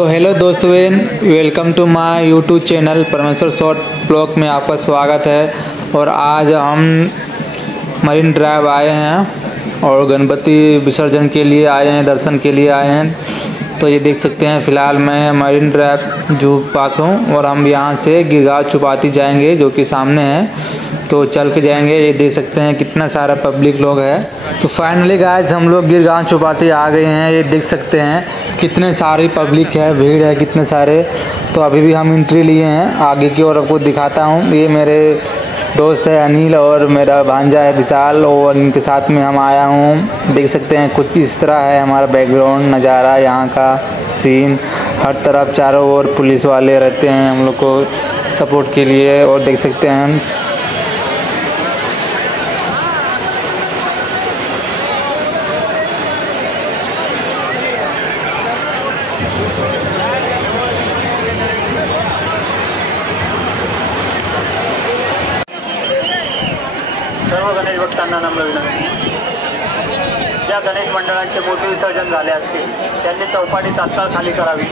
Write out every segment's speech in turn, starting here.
तो हेलो दोस्तों, welcome to my YouTube channel Parmeshwar short blog में आपका स्वागत है। और आज हम मरीन ड्राइव आए हैं और गणपति विसर्जन के लिए आए हैं, दर्शन के लिए आए हैं। तो ये देख सकते हैं, फ़िलहाल मैं मरीन ड्राइव जो पास हूँ और हम यहाँ से गिरगांव चौपाटी जाएंगे जो कि सामने है। तो चल के जाएंगे। ये देख सकते हैं कितना सारा पब्लिक लोग है। तो फाइनली गाइस हम लोग गिरगांव चौपाटी आ गए हैं। ये देख सकते हैं कितने सारी पब्लिक है, भीड़ है कितने सारे। तो अभी भी हम एंट्री लिए हैं। आगे की ओर आपको दिखाता हूँ। ये मेरे दोस्त है अनिल और मेरा भांजा है विशाल, और इनके साथ में हम आया हूँ। देख सकते हैं कुछ इस तरह है हमारा बैकग्राउंड नज़ारा, यहाँ का सीन। हर तरफ चारों ओर पुलिस वाले रहते हैं हम लोग को सपोर्ट के लिए। और देख सकते हैं सर्व गणेश भक्तांना नम्र विनंती। ज्या गणेश मंडळांचे मूर्ती विसर्जन झाले असतील त्यांनी चौपाटी तात्काळ खाली करावी।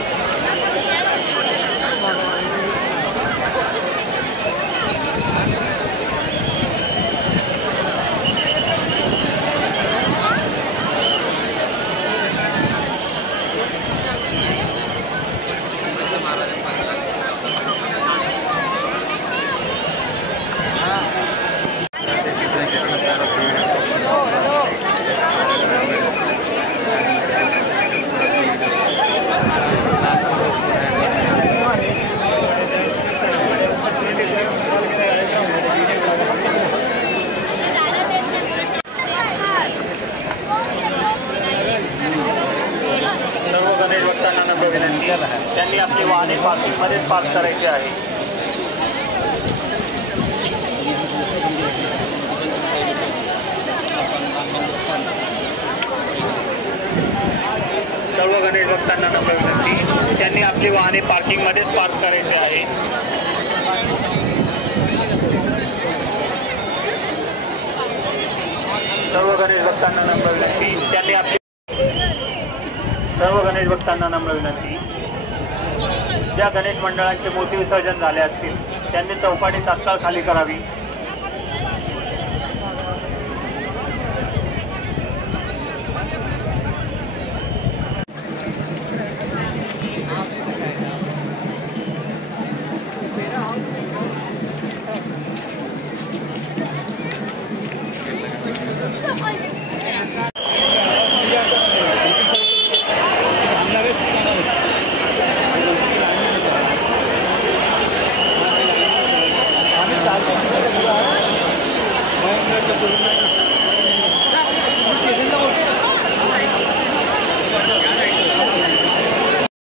त्यांनी आपली वाहने पार्किंगमध्येच पार्क करायची आहे। सर्व गणेश भक्तांना नम्र विनंती, त्यांनी आपली वाहने पार्किंगमध्येच पार्क करायची आहे। सर्व गणेश भक्तांना नम्र विनंती, त्यांनी आपली सर्व गणेश भक्तांना नम्र विनंती। ज्या गणेश मंडळांचे मूर्ती विसर्जन झाले असतील त्यांनी चौपाटी तात्काळ खाली करावी।